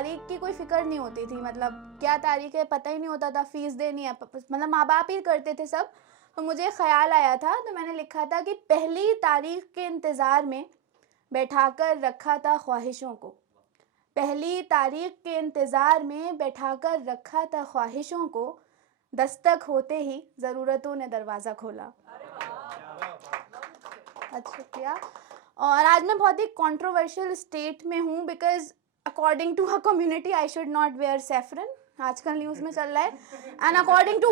तारीख की कोई फ़िक्र नहीं होती थी, मतलब क्या तारीख है पता ही नहीं होता था, फ़ीस देनी है, मतलब माँ बाप ही करते थे सब। तो मुझे ख़्याल आया था, तो मैंने लिखा था कि पहली तारीख के इंतज़ार में बैठाकर रखा था ख्वाहिशों को, पहली तारीख के इंतज़ार में बैठाकर रखा था ख्वाहिशों को, दस्तक होते ही ज़रूरतों ने दरवाज़ा खोला। अच्छा किया। और आज मैं बहुत ही कंट्रोवर्शियल स्टेट में हूँ, because according to a community I should not wear saffron, आजकल न्यूज़ में चल रहा है, and according to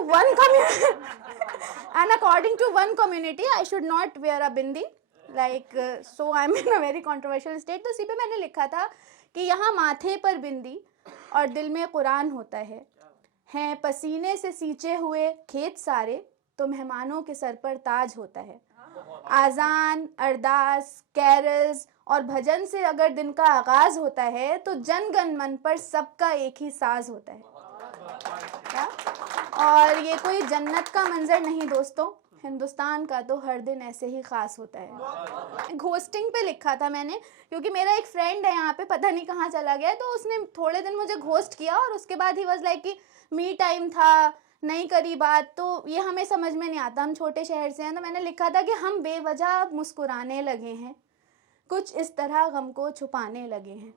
one community I should not wear a bindi, like so I am in a very controversial state. तो इसी पे मैंने लिखा था कि यहाँ माथे पर बिंदी और दिल में कुरान होता है, हैं पसीने से सींचे हुए खेत सारे, तो मेहमानों के सर पर ताज होता है। आज़ान, अरदास, कैरल्स और भजन से अगर दिन का आगाज़ होता है, तो जन गण मन पर सबका एक ही साज होता है। क्या? और ये कोई जन्नत का मंजर नहीं दोस्तों, हिंदुस्तान का तो हर दिन ऐसे ही ख़ास होता है। घोस्टिंग पे लिखा था मैंने, क्योंकि मेरा एक फ्रेंड है यहाँ पे, पता नहीं कहाँ चला गया, तो उसने थोड़े दिन मुझे घोस्ट किया और उसके बाद ही वाज लाइक कि मी टाइम था, नहीं करी बात, तो ये हमें समझ में नहीं आता, हम छोटे शहर से हैं। तो मैंने लिखा था कि हम बेवजह मुस्कुराने लगे हैं, कुछ इस तरह गम को छुपाने लगे हैं,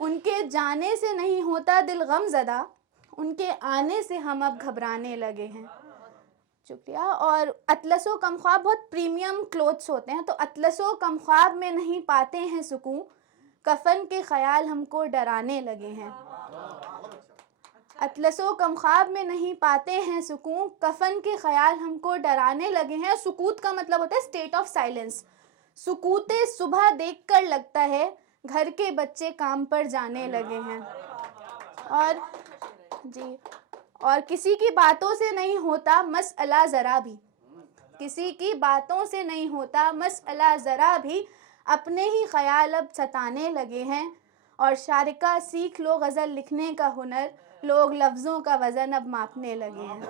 उनके जाने से नहीं होता दिल गम ज़दा, उनके आने से हम अब घबराने लगे हैं। शुक्रिया। और अतलसो कमख्वाब बहुत प्रीमियम क्लोथ्स होते हैं, तो अतलसो कमख्वाब में नहीं पाते हैं सुकून, कफन के ख्याल हमको डराने लगे हैं। अतलसो कमख्वाब में नहीं पाते हैं सुकून, कफन के ख्याल हमको डराने लगे हैं। सुकूत का मतलब होता है स्टेट ऑफ साइलेंस। सुकूते सुबह देखकर लगता है घर के बच्चे काम पर जाने लगे हैं। और जी, और किसी की बातों से नहीं होता मसअला ज़रा भी, किसी की बातों से नहीं होता मसअला ज़रा भी, अपने ही ख्याल अब सताने लगे हैं। और शारिका सीख लो गज़ल लिखने का हुनर, लोग लफ्ज़ों का वज़न अब मापने लगे हैं।